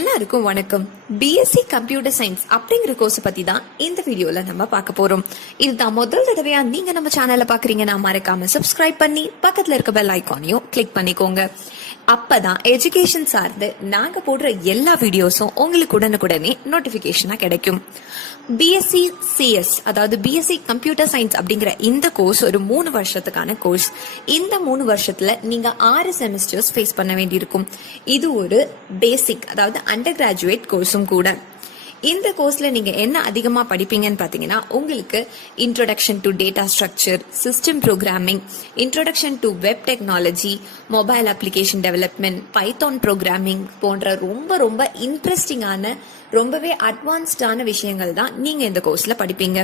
எல்லாருக்கும் வணக்கம். BSc computer science அப்படிங்கிற கோர்ஸ் பத்தி தான் இந்த வீடியோல நம்ம பார்க்க போறோம். இதுதான் முதல் தடவையா நீங்க நம்ம சேனல்ல பாக்குறீங்கன்னா மறக்காம சப்ஸ்கிரைப் பண்ணி பக்கத்துல இருக்க பெல் ஐக்கானையும் கிளிக் பண்ணிக்கோங்க. அப்பதான் எஜுகேஷன் சார்ந்து நாங்க போடுற எல்லா வீடியோஸும் உங்களுக்கு உடனுக்குடனே நோட்டிபிகேஷனா கிடைக்கும். பிஎஸ்சி சிஎஸ் அதாவது பிஎஸ்சி கம்ப்யூட்டர் சயின்ஸ் அப்படிங்கிற இந்த கோர்ஸ் ஒரு 3 வருஷத்துக்கான கோர்ஸ். இந்த 3 வருஷத்துல நீங்க 6 செமஸ்டர்ஸ் ஃபேஸ் பண்ண வேண்டியிருக்கும். இது ஒரு பேசிக் அதாவது அண்டர் கிராஜுவேட் கோர்ஸும் கூட. இந்த கோர்ஸ்ல நீங்க என்ன அதிகமா படிப்பீங்கன்னு பாத்தீங்கன்னா, உங்களுக்கு introduction to data structure, system programming, introduction to web technology, mobile application development, Python programming போன்ற ரொம்ப இன்ட்ரெஸ்டிங்கான ரொம்பவே அட்வான்ஸ்டான விஷயங்கள் தான் நீங்க இந்த கோர்ஸ்ல படிப்பீங்க.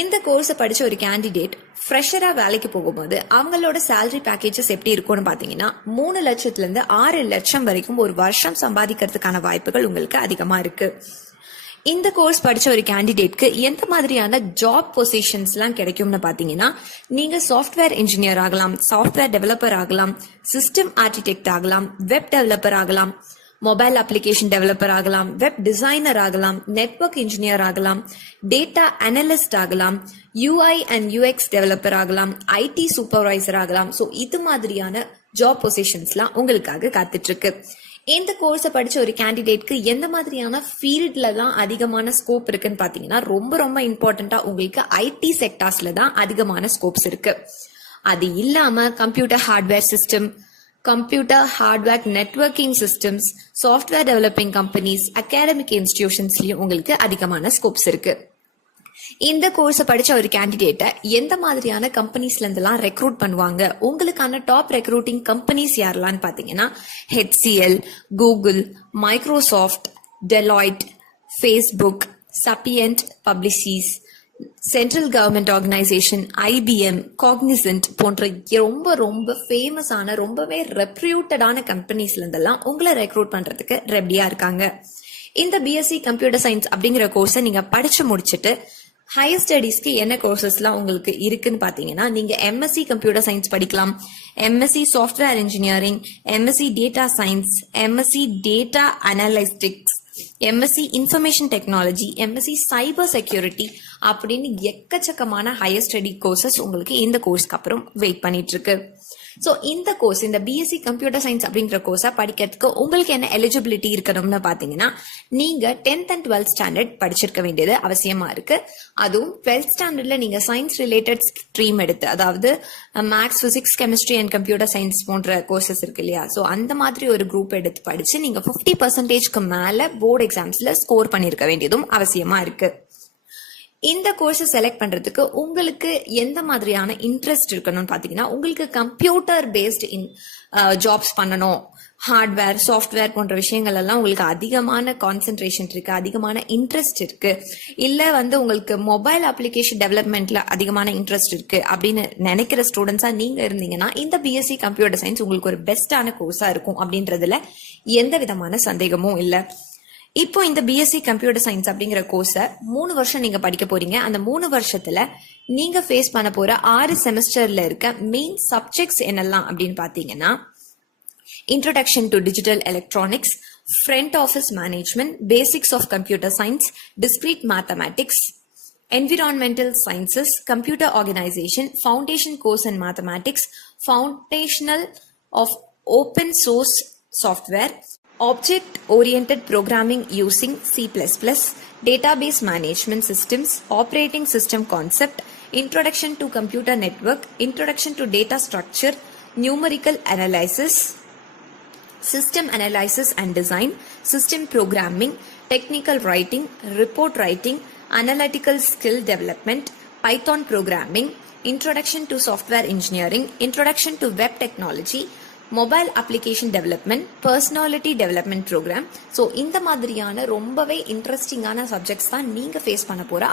இந்த கோர்ஸை படிச்ச ஒரு கேண்டிடேட் ஃப்ரெஷரா வேலைக்கு போகும்போது அவங்களோட சேலரி பேக்கேஜஸ் எப்படி இருக்கும்னு பாத்தீங்கன்னா, 3 லட்சத்துல இருந்து 6 லட்சம் வரைக்கும் ஒரு வருஷம் சம்பாதிக்கிறதுக்கான வாய்ப்புகள் உங்களுக்கு அதிகமா இருக்கு. இந்த கோர்ஸ் படிச்ச ஒரு கேண்டிடேட்க்கு எந்த மாதிரியான ஜாப் பொசிஷன்ஸ் எல்லாம் கிடைக்கும்னு பாத்தீங்கன்னா, நீங்க சாஃப்ட்வேர் இன்ஜினியர் ஆகலாம், சாஃப்ட்வேர் டெவலப்பர் ஆகலாம், சிஸ்டம் ஆர்கிடெக்ட் ஆகலாம், வெப் டெவலப்பர் ஆகலாம், மொபைல் அப்ளிகேஷன் டெவலப்பர் ஆகலாம், வெப் டிசைனர் ஆகலாம், நெட்வொர்க் இன்ஜினியர் ஆகலாம், டேட்டா அனலிஸ்ட் ஆகலாம், யூஐ அண்ட் யூஎக்ஸ் டெவலப்பர் ஆகலாம், ஐடி சூப்பர்வைசர் ஆகலாம். ஸோ இது மாதிரியான ஜாப் பொசிஷன்ஸ்லாம் உங்களுக்காக காத்துட்டு இருக்கு. இந்த கோர்ஸை படிச்ச ஒரு கேண்டிடேட்க்கு எந்த மாதிரியான ஃபீல்ட்ல தான் அதிகமான ஸ்கோப் இருக்குன்னு பாத்தீங்கன்னா, ரொம்ப இம்பார்ட்டண்டா உங்களுக்கு ஐடி செக்டார்ஸ்ல தான் அதிகமான ஸ்கோப்ஸ் இருக்கு. அது இல்லாம computer hardware system, computer hardware networking systems, software developing companies, academic இன்ஸ்டிடியூஷன்ஸ்லயும் உங்களுக்கு அதிகமான ஸ்கோப்ஸ் இருக்கு. இந்த கோர்ஸை படிச்ச ஒரு கேண்டிடேட்டை எந்த மாதிரியான கம்பெனிஸ்ல இருந்தெல்லாம் ரெக்ரூட் பண்ணுவாங்க, உங்களுக்கான டாப் ரெக்ரூட்டிங் கம்பெனிஸ் யாரெல்லாம் பாத்தீங்கன்னா, HCL, Google, Microsoft, Deloitte, Facebook, Sapient Publicis, central government organisation, IBM, Cognizant போன்ற ரொம்ப ஃபேமஸான ரொம்பவே ரெப்யூட்டடான கம்பெனிஸ்ல இருந்தெல்லாம் உங்களை ரெக்ரூட் பண்றதுக்கு ரெடியா இருக்காங்க. இந்த பிஎஸ்சி கம்ப்யூட்டர் சயின்ஸ் அப்படிங்கிற கோர்ஸை நீங்க படிச்சு முடிச்சுட்டு ஹையர் ஸ்டடீஸ்க்கு என்ன கோர்சஸ்லாம் உங்களுக்கு இருக்குன்னு பாத்தீங்கன்னா, நீங்க எம்எஸ்சி கம்ப்யூட்டர் சயின்ஸ் படிக்கலாம், MSc software engineering, MSc data science, MSc data analytics, MSc information technology, MSc cyber security அப்படின்னு எக்கச்சக்கமான ஹையர் ஸ்டடி கோர்சஸ் உங்களுக்கு இந்த கோர்ஸ்க்கு அப்புறம் வெயிட் பண்ணிட்டு இருக்கு. ஸோ இந்த கோர்ஸ், இந்த பிஎஸ்சி கம்ப்யூட்டர் சயின்ஸ் அப்படிங்கிற கோர்ஸை படிக்கிறதுக்கு உங்களுக்கு என்ன எலிஜிபிலிட்டி இருக்கணும்னு பாத்தீங்கன்னா, நீங்க 10th and 12th ஸ்டாண்டர்ட் படிச்சிருக்க வேண்டியது அவசியமா இருக்கு. அதுவும் 12th ஸ்டாண்டர்ட்ல நீங்க சயின்ஸ் ரிலேட்டட் ஸ்ட்ரீம் எடுத்து, அதாவது maths, physics, chemistry and computer science போன்ற கோர்சஸ் இருக்கு இல்லையா, ஸோ அந்த மாதிரி ஒரு குரூப் எடுத்து படிச்சு நீங்க 50% மேல போர்டு எக்ஸாம்ஸ்ல ஸ்கோர் பண்ணிருக்க வேண்டியதும் அவசியமா இருக்கு. இந்த கோர்ஸை செலக்ட் பண்றதுக்கு உங்களுக்கு எந்த மாதிரியான இன்ட்ரெஸ்ட் இருக்கணும்னு பாத்தீங்கன்னா, உங்களுக்கு கம்ப்யூட்டர் பேஸ்ட் ஜாப்ஸ் பண்ணணும், ஹார்ட்வேர் சாஃப்ட்வேர் போன்ற விஷயங்கள் எல்லாம் உங்களுக்கு அதிகமான கான்சென்ட்ரேஷன் இருக்கு, அதிகமான இன்ட்ரெஸ்ட் இருக்கு, இல்ல உங்களுக்கு மொபைல் அப்ளிகேஷன் டெவலப்மெண்ட்ல அதிகமான இன்ட்ரெஸ்ட் இருக்கு அப்படின்னு நினைக்கிற ஸ்டூடெண்ட்ஸா நீங்க இருந்தீங்கன்னா, இந்த பிஎஸ்சி கம்ப்யூட்டர் சயின்ஸ் உங்களுக்கு ஒரு பெஸ்டான கோர்ஸா இருக்கும் அப்படின்றதுல எந்த விதமான சந்தேகமும் இல்லை. இப்போ இந்த பிஎஸ்சி கம்ப்யூட்டர் சயின்ஸ் அப்படிங்கிற கோர்ஸை 3 வருஷம் நீங்க படிக்க போறீங்க. அந்த 3 வருஷத்துல நீங்க ஃபேஸ் பண்ண போற 6 செமஸ்டர்ல இருக்க மெயின் சப்ஜெக்ட்ஸ் என்னெல்லாம் அப்படின்னு பாத்தீங்கன்னா, introduction to digital electronics, front office management, basics of computer science, discrete mathematics, environmental sciences, computer organization, foundation course in mathematics, foundational of open source software, object-oriented programming using C++, database management systems, operating system concept, introduction to computer network, introduction to data structure, numerical analysis, system analysis and design, system programming, technical writing, report writing, analytical skill development, Python programming, introduction to software engineering, introduction to web technology, mobile application development, personality development program. So இந்த மாதிரியான ரொம்பவே இன்ட்ரெஸ்டிங்கான subjects தான் நீங்க face பண்ண போற